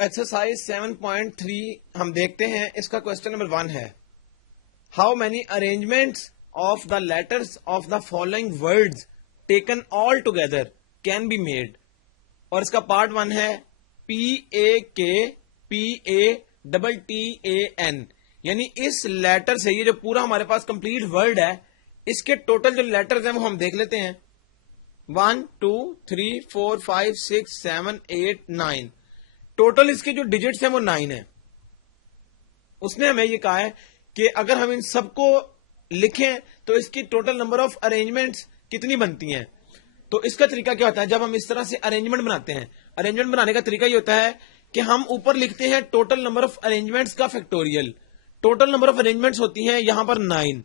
Exercise 7.3 ہم دیکھتے ہیں. اس کا کوشچن نمبر 1 ہے how many arrangements of the letters of the following words taken all together can be made. اور اس کا پارٹ 1 ہے PAKPATTAN. یعنی اس لیٹر سے یہ جو پورا ہمارے پاس کمپلیٹ ورڈ ہے اس کے ٹوٹل جو لیٹرز ہیں وہ ہم دیکھ لیتے ہیں. 1 2 3 4 5 6 7 8 9. ٹوٹل اس کے جو ڈیجٹس ہیں وہ 9 ہیں. اس نے ہمیں یہ کہا ہے کہ اگر ہم ان سب کو لکھیں تو اس کی ٹوٹل نمبر آف ارینجمنٹس کتنی بنتی ہیں. تو اس کا طریقہ کیا ہوتا ہے جب ہم اس طرح سے ارینجمنٹ بناتے ہیں. ارینجمنٹ بنانے کا طریقہ یہ ہوتا ہے کہ ہم اوپر لکھتے ہیں ٹوٹل نمبر آف ارینجمنٹس کا factorial. Total number of arrangements ہوتی ہیں یہاں پر 9.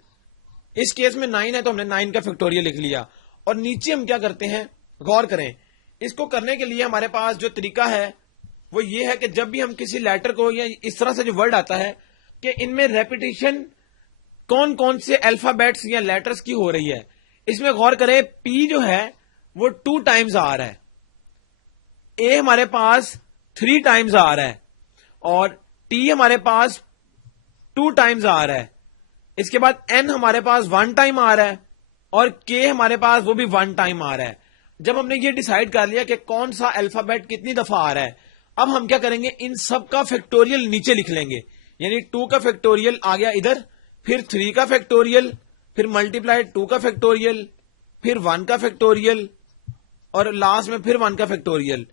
اس کیس میں 9 ہے تو ہم نے 9 کا فیکٹوریل لکھ لیا. اور نیچے ہم کیا کرتے ہیں, غور کریں. اس کو کرنے کے لیے ہمارے پاس جو طریقہ ہے وہ یہ ہے کہ جب بھی ہم کسی لیٹر کو یا اس طرح سے جو ورڈ آتا ہے کہ ان میں ریپیٹیشن کون کون سے الفابیٹس یا لیٹرز کی ہو رہی ہے. اس میں غور کریں, پی جو ہے وہ 2 ٹائمز آ رہا ہے, اے ہمارے پاس 3 ٹائمز آ رہا ہے, اور ٹی ہمارے پاس 2 ٹائمز آ رہا ہے. اس کے بعد این ہمارے پاس 1 ٹائم آ رہا ہے, اور کے ہمارے پاس وہ بھی 1 ٹائم آ رہا ہے. جب ہم نے یہ ڈیسائیڈ کر لیا کہ کون سا الفابیٹ کتنی دفعہ آ رہا ہے, اب ہم کیا کریں گے, ان سب کا فیکٹوریل نیچے لکھ لیں گے. یعنی 2 کا فیکٹوریل آ گیا ادھر, پھر 3 کا فیکٹوریل, پھر ملٹیپلائی 2 کا فیکٹوریل, پھر 1 کا فیکٹوریل, اور لاسٹ میں پھر 1 کا فیکٹوریل.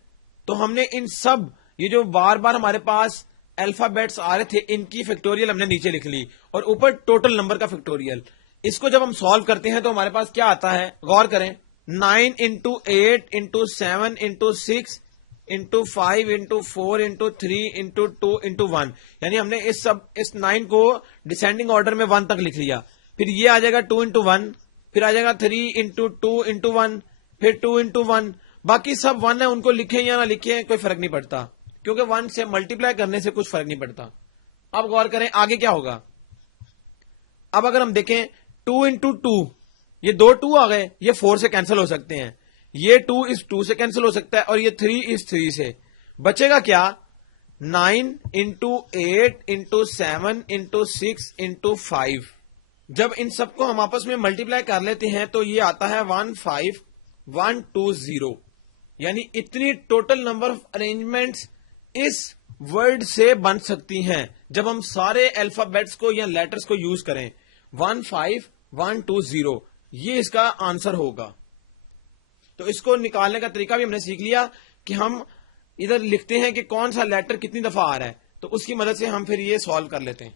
تو ہم نے ان سب یہ جو بار بار ہمارے پاس الفابیٹس آ رہے تھے ان کی فیکٹوریل ہم نے نیچے لکھ لی, اور اوپر ٹوٹل نمبر کا فیکٹوریل. اس کو جب ہم سالو کرتے ہیں تو ہمارے پاس کیا آتا ہے, غور کریں. 9 into 8 into 7 into 6 into 5 into 4 into 3 into 2 into 1. یعنی ہم نے اس 9 کو ڈسینڈنگ آرڈر میں 1 تک لکھ لیا. پھر یہ آ جائے گا 2 into 1, پھر آ جائے گا 3 into 2 into 1, پھر 2 into 1. باقی سب 1 ہے, ان کو لکھیں یا نہ لکھیں کوئی فرق نہیں پڑتا, کیونکہ 1 سے ملٹیپلائی کرنے سے کچھ فرق نہیں پڑتا. اب غور کریں آگے کیا ہوگا. اب اگر ہم دیکھیں 2 into 2, یہ 2 2 آ گئے, یہ 4 سے کینسل ہو سکتے ہیں, یہ 2 اس 2 سے کینسل ہو سکتا ہے, اور یہ 3 اس 3 سے. بچے گا کیا, 9 into 8 into 7 into 6 into 5. جب ان سب کو ہم آپس میں ملٹیپلائی کر لیتے ہیں تو یہ آتا ہے 15120. یعنی اتنی ٹوٹل نمبر آف ارینجمنٹس اس ورڈ سے بن سکتی ہیں جب ہم سارے الفابیٹس کو یا لیٹرز کو یوز کریں. 15120 یہ اس کا آنسر ہوگا. تو اس کو نکالنے کا طریقہ بھی ہم نے سیکھ لیا کہ ہم ادھر لکھتے ہیں کہ کون سا لیٹر کتنی دفعہ آ رہا ہے, تو اس کی مدد سے ہم پھر یہ سالو کر لیتے ہیں.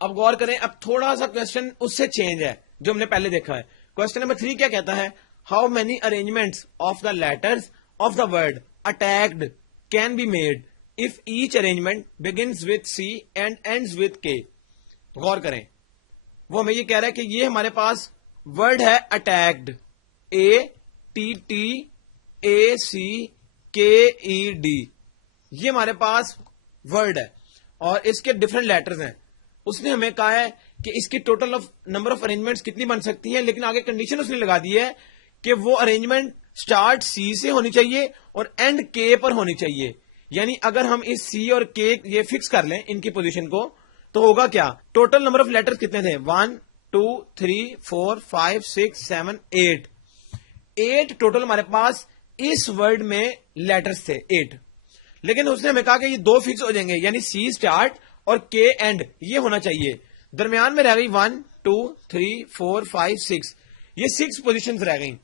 اب غور کریں, اب تھوڑا سا کوشچن اس سے چینج ہے جو ہم نے پہلے دیکھا ہے. کوشچن نمبر 3 کیا کہتا ہے, how many arrangements of the letters of the word attacked can be made if each arrangement begins with C and ends with K. غور کریں, وہ ہمیں یہ کہہ رہا ہے کہ یہ ہمارے پاس ورڈ ہے اٹیکڈ, ATTACKED. یہ ہمارے پاس ورڈ ہے اور اس کے ڈفرنٹ لیٹرز ہیں. اس نے ہمیں کہا ہے کہ اس کی ٹوٹل نمبر آف ارینجمنٹس کتنی بن سکتی ہیں, لیکن آگے کنڈیشن اس نے لگا دی ہے کہ وہ ارینجمنٹ سٹارٹ سی سے ہونی چاہیے اور اینڈ کے پر ہونی چاہیے. یعنی اگر ہم اس سی اور کے یہ فکس کر لیں ان کی پوزیشن کو, تو ہوگا کیا, ٹوٹل نمبر آف لیٹرز کتنے تھے, 1 2 3 4 5 6 7 8. 8 ٹوٹل ہمارے پاس اس ورڈ میں لیٹرز تھے 8. لیکن اس نے ہمیں کہا کہ یہ 2 فکس ہو جائیں گے, یعنی سی سٹارٹ اور کے اینڈ یہ ہونا چاہیے. درمیان میں رہ گئی 1 2 3 4 5 6, یہ 6 پوزیشنز رہ گئیں.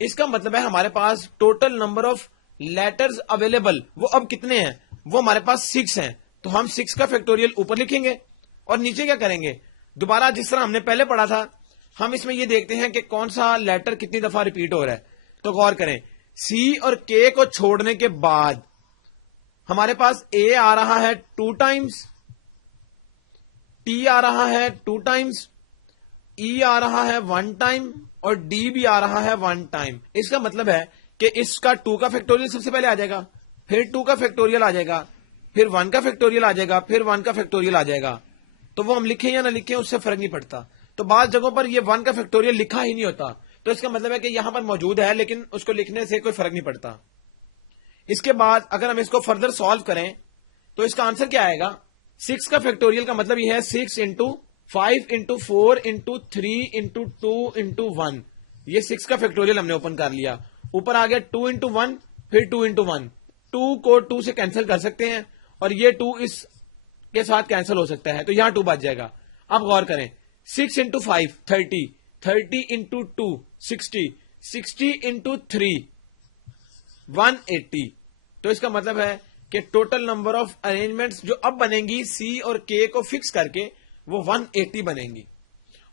اس کا مطلب ہے ہمارے پاس total number of letters available وہ اب کتنے ہیں, وہ ہمارے پاس 6 ہیں. تو ہم 6 کا فیکٹوریل اوپر لکھیں گے اور نیچے کیا کریں گے, دوبارہ جس طرح ہم نے پہلے پڑھا تھا ہم اس میں یہ دیکھتے ہیں کہ کون سا لیٹر کتنی دفعہ ریپیٹ ہو رہا ہے. تو غور کریں, سی اور کے کو چھوڑنے کے بعد ہمارے پاس اے آ رہا ہے 2 ٹائمز, ٹی آ رہا ہے 2 ٹائمز, ای آ رہا ہے 1 ٹائم, اور ڈی بھی آ رہا ہے 1 ٹائم. اس کا مطلب ہے کہ اس کا 2 کا فیکٹوریل سب سے پہلے آ جائے گا, پھر 2 کا فیکٹوریل آ جائے گا, پھر 1 کا فیکٹوریل آ جائے گا, پھر 1 کا فیکٹوریل آ جائے گا. تو وہ ہم لکھیں یا نہ لکھیں اس سے فرق نہیں پڑتا. تو بعض جگہوں پر یہ 1 کا فیکٹوریل لکھا ہی نہیں ہوتا, تو اس کا مطلب ہے کہ یہاں پر موجود ہے لیکن اس کو لکھنے سے کوئی فرق نہیں پڑتا. اس کے بعد اگر ہم اس کو فردر سالو کریں, تو اس کا آنسر کیا آئے گا؟ 6 کا فیکٹوریل کا مطلب یہ ہے 6 into 5 into 4 into 3 into 2 into 1. یہ 6 کا فیکٹوریل ہم نے اوپن کر لیا. اوپر آ گیا 2 انٹو 1 پھر 2 انٹو 1. 2 کو 2 سے کینسل کر سکتے ہیں اور یہ 2 اس کے ساتھ کینسل ہو سکتا ہے تو یہاں 2 بچ جائے گا. اب غور کریں 6 انٹو 5 30 30 انٹو 2 60 60 انٹو 3 180. تو اس کا مطلب ہے کہ ٹوٹل نمبر آف ارینجمنٹس جو اب بنیں گی سی اور کے کو فکس کر کے وہ 180 بنیں گی.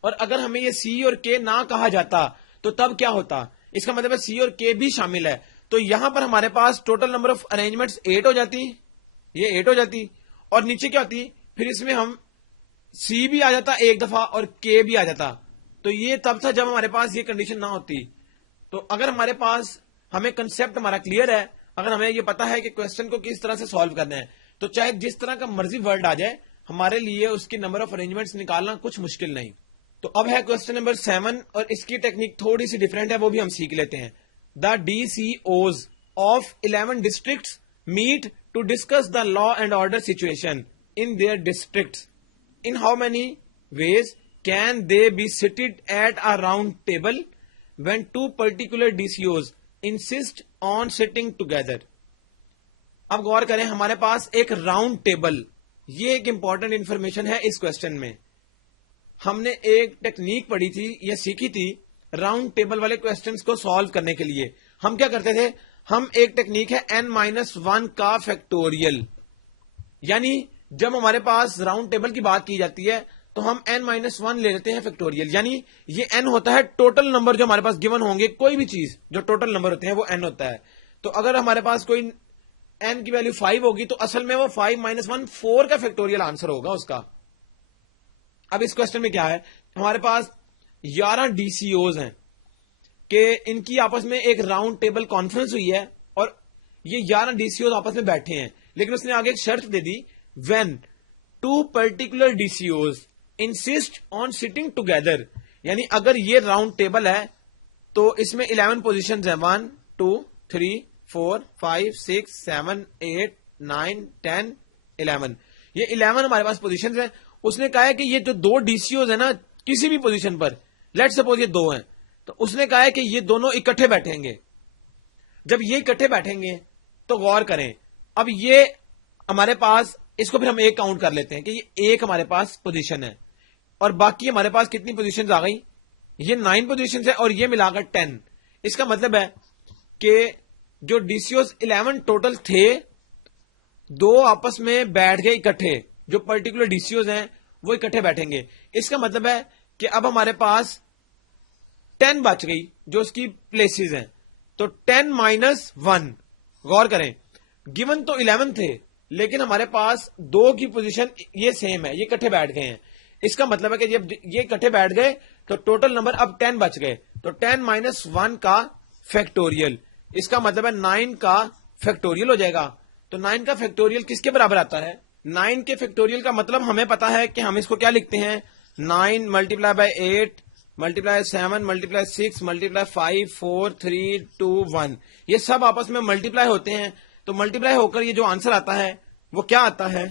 اور اگر ہمیں یہ سی اور کے نہ کہا جاتا تو تب کیا ہوتا؟ اس کا مطلب ہے سی اور کے بھی شامل ہے تو یہاں پر ہمارے پاس ٹوٹل نمبر آف ارینجمنٹس 8 ہو جاتی, یہ 8 ہو جاتی اور نیچے کیا ہوتی؟ پھر اس میں ہم سی بھی آ جاتا ایک دفعہ اور کے بھی آ جاتا. تو یہ تب تھا جب ہمارے پاس یہ کنڈیشن نہ ہوتی. تو اگر ہمارے پاس ہمیں کنسپٹ ہمارا کلیئر ہے, اگر ہمیں یہ پتا ہے کہ کوسچن کو کس طرح سے سالو کرنا ہے, تو چاہے جس طرح کا مرضی ورڈ آ جائے ہمارے لیے اس کی نمبر آف ارینجمنٹس نکالنا کچھ مشکل نہیں. تو اب ہے کوسچن نمبر 7 اور اس کی ٹیکنیک تھوڑی سی ڈفرینٹ ہے, وہ بھی ہم سیکھ لیتے ہیں. The D C Os of 11 districts met to discuss the law and order situation in their districts. In how many ways can they be seated at a round table when two particular DCOs insist on sitting together? اب غور کریں ہمارے پاس ایک round table, یہ ایک important information ہے اس question میں. ہم نے ایک ٹیکنیک پڑھی تھی یا سیکھی تھی راؤنڈ ٹیبل والے کوسچنس کو سالو کرنے کے لیے. ہم کیا کرتے تھے, ہم ایک ٹیکنیک ہے n-1 کا فیکٹوریل, یعنی جب ہمارے پاس راؤنڈ ٹیبل کی بات کی جاتی ہے تو ہم n-1 لے لیتے ہیں فیکٹوریل, یعنی یہ n ہوتا ہے ٹوٹل نمبر جو ہمارے پاس گیون ہوں گے, کوئی بھی چیز جو ٹوٹل نمبر ہوتے ہیں وہ n ہوتا ہے. تو اگر ہمارے پاس کوئی n کی ویلیو 5 ہوگی تو اصل میں وہ 5-1 4 کا فیکٹوریل آنسر ہوگا اس کا. اب اس کوسچن میں کیا ہے, ہمارے پاس 11 ڈی سی اوز ہیں کہ ان کی آپس میں ایک راؤنڈ ٹیبل کانفرنس ہوئی ہے اور یہ 11 ڈی سی اوز آپس میں بیٹھے ہیں, لیکن اس نے آگے ایک شرط دے دی, when two particular DCOs insist on sitting together, یعنی اگر یہ راؤنڈ ٹیبل ہے تو اس میں 11 پوزیشنز ہیں 1 2 3 4 5 6 7 8 9 10 11. یہ 11 ہمارے پاس پوزیشنز ہیں. اس نے کہا ہے کہ یہ جو 2 DCOs ہیں نا کسی بھی پوزیشن پر, لیٹ سپوز یہ 2 ہیں, تو اس نے کہا ہے کہ یہ دونوں اکٹھے بیٹھیں گے. جب یہ اکٹھے بیٹھیں گے تو غور کریں, اب یہ ہمارے پاس اس کو پھر ہم ایک کاؤنٹ کر لیتے ہیں کہ یہ ایک ہمارے پاس پوزیشن ہے اور باقی ہمارے پاس کتنی پوزیشنز آ گئی, یہ 9 پوزیشنز ہے اور یہ ملا کر 10. اس کا مطلب ہے کہ جو ڈی سی اوز 11 ٹوٹل تھے, 2 آپس میں بیٹھ گئے اکٹھے, جو پرٹیکولر ڈی سی اوز ہیں وہ اکٹھے بیٹھیں گے. اس کا مطلب ہے کہ اب ہمارے پاس 10 بچ گئی جو اس کی پلیسز ہیں, تو 10-1. غور کریں گیون تو 11 تھے لیکن ہمارے پاس 2 کی پوزیشن یہ سیم ہے, یہ اکٹھے بیٹھ گئے ہیں. اس کا مطلب ہے کہ جب یہ اکٹھے بیٹھ گئے تو ٹوٹل نمبر اب 10 بچ گئے, تو 10-1 کا فیکٹوریل, اس کا مطلب ہے 9 کا فیکٹوریل ہو جائے گا. تو 9 کا فیکٹوریل کس کے برابر آتا ہے؟ 9 کے فیکٹوریل کا مطلب ہمیں پتا ہے کہ ہم اس کو کیا لکھتے ہیں, 9 multiply by 8 multiply 7 multiply 6 multiply 5 4 3 2 1. یہ سب آپس میں ملٹیپلائی ہوتے ہیں, تو ملٹیپلائی ہو کر یہ جو آنسر آتا ہے وہ کیا آتا ہے,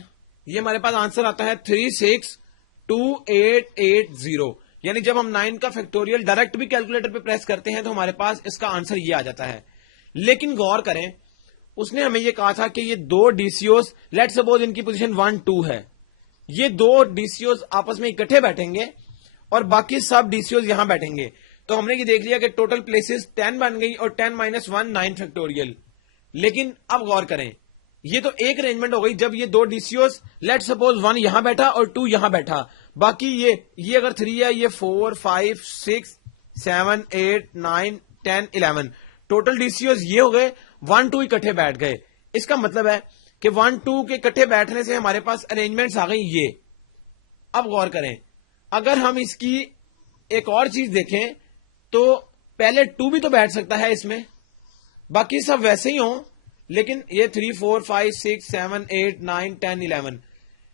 یہ ہمارے پاس آنسر آتا ہے 362880. یعنی جب ہم 9 کا فیکٹوریل ڈائریکٹ بھی کیلکولیٹر پہ پریس کرتے ہیں تو ہمارے پاس اس کا آنسر یہ آ جاتا ہے. لیکن غور کریں اس نے ہمیں یہ کہا تھا کہ یہ 2 D C Os, let suppose ان کی پوزیشن 1-2 ہے, یہ 2 ڈی سی اوز آپس میں اکٹھے بیٹھیں گے اور باقی سب ڈی سی اوز یہاں بیٹھیں گے. تو ہم نے یہ دیکھ لیا کہ ٹوٹل پلیسز 10 بن گئی اور 10-1 9 فیکٹوریل. لیکن اب غور کریں یہ تو ایک ارینجمنٹ ہو گئی جب یہ 2 D C Os, let suppose 1 یہاں بیٹھا اور 2 یہاں بیٹھا, باقی یہ اگر 3 ہے یہ 4 5 6 7 8 9 10 11, ٹوٹل ڈی سی اوز یہ ہو گئے, 1-2 اکٹھے بیٹھ گئے. اس کا مطلب ہے کہ 1-2 کے اکٹھے بیٹھنے سے ہمارے پاس ارینجمنٹس آ گئی یہ. اب غور کریں اگر ہم اس کی ایک اور چیز دیکھیں تو پہلے 2 بھی تو بیٹھ سکتا ہے اس میں, باقی سب ویسے ہی ہوں, لیکن یہ 3 4 5 6 7 8 9 10 11,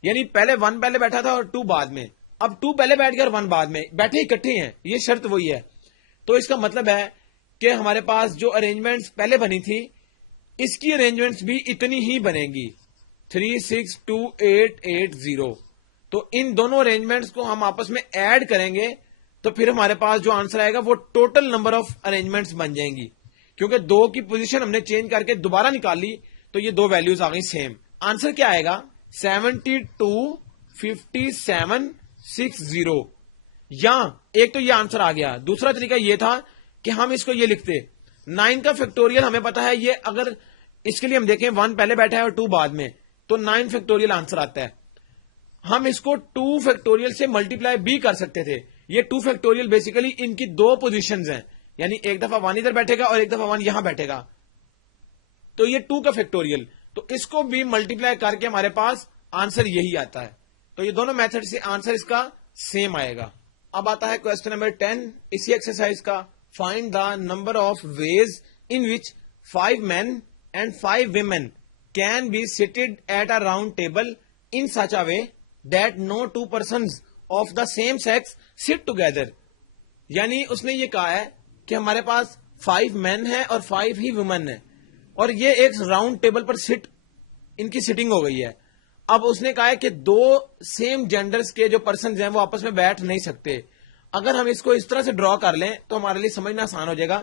یعنی پہلے 1 پہلے بیٹھا تھا اور 2 بعد میں. اب 2 پہلے بیٹھ گیا اور 1 بعد میں, بیٹھے اکٹھے ہیں, یہ شرط وہی ہے. تو اس کا مطلب ہے کہ ہمارے پاس جو ارینجمنٹس پہلے بنی تھی اس کی ارینجمنٹس بھی اتنی ہی بنے گی, 362880. تو ان دونوں ارینجمنٹس کو ہم آپس میں ایڈ کریں گے تو پھر ہمارے پاس جو آنسر آئے گا وہ ٹوٹل نمبر آف ارینجمنٹس بن جائیں گی. کیونکہ 2 کی پوزیشن ہم نے چینج کر کے دوبارہ نکال لی تو یہ 2 ویلیوز آ گئی سیم. آنسر کیا آئے گا؟ 725760. یا ایک تو یہ آنسر آ گیا. دوسرا طریقہ یہ تھا کہ ہم اس کو یہ لکھتے 9 کا فیکٹوریل ہمیں پتا ہے. یہ اگر اس کے لیے ہم دیکھیں 1 پہلے بیٹھا ہے اور 2 بعد میں تو 9 فیکٹوریل آنسر آتا ہے. ہم اس کو 2 فیکٹوریل سے ملٹیپلائی بھی کر سکتے تھے. یہ 2 فیکٹوریل بیسیکلی ان کی 2 پوزیشنز ہیں, یعنی ایک دفعہ 1 ادھر بیٹھے گا اور ایک دفعہ 1 یہاں بیٹھے گا, تو یہ 2 کا فیکٹوریل. تو اس کو بھی ملٹیپلائی کر کے ہمارے پاس آنسر یہی آتا ہے. تو یہ دونوں میتھڈ سے آنسر اس کا سیم آئے گا. اب آتا ہے کوسچن نمبر 10 اسی ایکسرسائز کا. Find the number of ways in which 5 men and 5 women can be seated at a round table in such a way that no 2 persons of the same sex sit together. یعنی اس نے یہ کہا ہے کہ ہمارے پاس 5 men ہیں اور 5 ہی women ہیں, اور یہ ایک راؤنڈ ٹیبل پر ان کی سٹنگ ہو گئی ہے. اب اس نے کہا ہے کہ 2 سیم جینڈرز کے جو پرسنز ہیں وہ آپس میں بیٹھ نہیں سکتے. اگر ہم اس کو اس طرح سے ڈرا کر لیں تو ہمارے لیے سمجھنا آسان ہو جائے گا.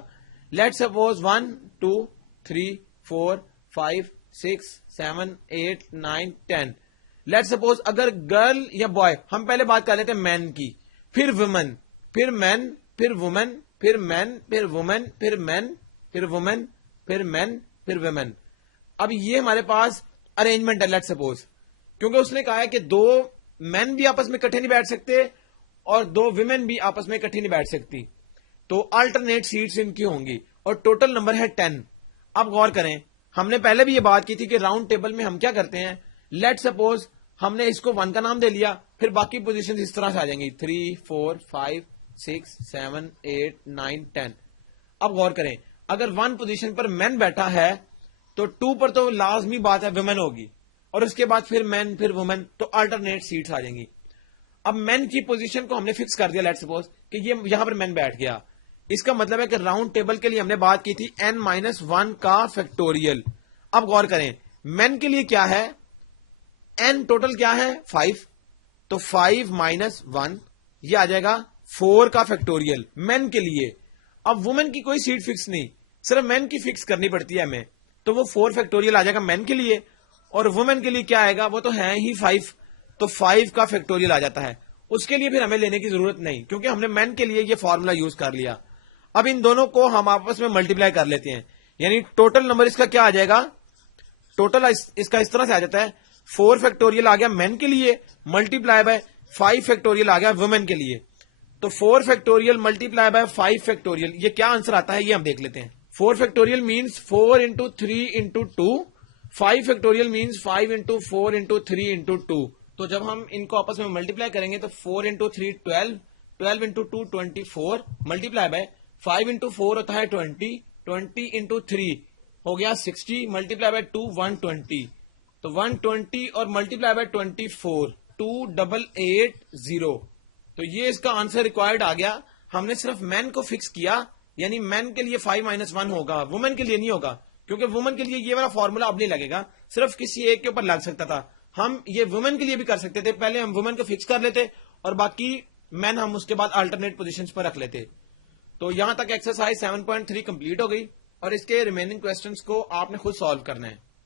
Let suppose 1 2 3 4 5 6 7 8 9 10. لیٹ سپوز اگر گرل یا بوائے, ہم پہلے بات کر لیتے ہیں مین کی, پھر وومن, پھر مین, پھر وومن, پھر مین, پھر وومن, پھر مین, پھر وومن, پھر مین, پھر وومن. اب یہ ہمارے پاس ارینجمنٹ ہے. لیٹ سپوز کیونکہ اس نے کہا ہے کہ 2 مین بھی آپس میں اکٹھے نہیں بیٹھ سکتے اور 2 ویمن بھی آپس میں اکٹھی نہیں بیٹھ سکتی, تو آلٹرنیٹ سیٹس ان کی ہوں گی اور ٹوٹل نمبر ہے 10. اب غور کریں, ہم نے پہلے بھی یہ بات کی تھی کہ راؤنڈ ٹیبل میں ہم کیا کرتے ہیں. لیٹ سپوز ہم نے اس کو 1 کا نام دے لیا, پھر باقی پوزیشن اس طرح سے آ جائیں گی 3 4 5 6 7 8 9 10. اب غور کریں, اگر 1 پوزیشن پر مین بیٹھا ہے تو 2 پر تو لازمی بات ہے ویمن ہوگی, اور اس کے بعد پھر مین, پھر وومن, تو آلٹرنیٹ سیٹس آ جائیں گی. اب مین کی پوزیشن کو ہم نے فکس کر دیا. لیٹ سپوز کہ یہ یہاں پر مین بیٹھ گیا. اس کا مطلب ہے کہ راؤنڈ ٹیبل کے لیے ہم نے بات کی تھی n-1 کا فیکٹوریل. اب غور کریں, مین کے لیے کیا ہے, n ٹوٹل کیا ہے 5, تو 5 - 1 یہ آ جائے گا 4 کا فیکٹوریل مین کے لیے. اب وومن کی کوئی سیٹ فکس نہیں, صرف مین کی فکس کرنی پڑتی ہے ہمیں, تو وہ 4 فیکٹوریل آ جائے گا مین کے لیے, اور وومن کے لیے کیا آئے گا, وہ تو ہے ہی 5, تو 5 کا فیکٹوریل آ جاتا ہے. اس کے لیے پھر ہمیں لینے کی ضرورت نہیں, کیونکہ ہم نے مین کے لیے یہ فارمولا یوز کر لیا. اب ان دونوں کو ہم آپس میں ملٹیپلائی کر لیتے ہیں, یعنی ٹوٹل نمبر اس کا کیا آ جائے گا, ٹوٹل اس کا اس طرح سے آ جاتا ہے 4 فیکٹوریل آ گیا مین کے لیے ملٹیپلائی بائی 5 فیکٹوریل آ گیا وومن کے لیے. تو 4 فیکٹوریل ملٹیپلائی بائی 5 فیکٹوریل, یہ کیا آنسر آتا ہے یہ ہم دیکھ لیتے ہیں. 4 factorial means 4 into 3 into 2, 5 factorial means 5 into 4 into 3 into 2. تو جب ہم ان کو آپس میں ملٹیپلائی کریں گے تو 4 into 3 12, 12 into 2 24, multiply by 5 into 4 ہوتا ہے 20, 20 into 3 ہو گیا 60, ملٹیپلائی بائی 2 120, تو 120 اور ملٹیپلائی بائی 24 2880. تو یہ اس کا آنسر ریکوائرڈ آ گیا. ہم نے صرف مین کو فکس کیا, یعنی مین کے لیے 5 - 1 ہوگا, وومن کے لیے نہیں ہوگا, کیونکہ وومن کے لیے یہ والا فارمولا اب نہیں لگے گا, صرف کسی ایک کے اوپر لگ سکتا تھا. ہم یہ وومن کے لیے بھی کر سکتے تھے, پہلے ہم وومن کو فکس کر لیتے اور باقی مین ہم اس کے بعد آلٹرنیٹ پوزیشنز پر رکھ لیتے. تو یہاں تک ایکسرسائز 7.3 کمپلیٹ ہو گئی, اور اس کے ریمیننگ کوسچنز کو آپ نے خود سالو کرنا ہے.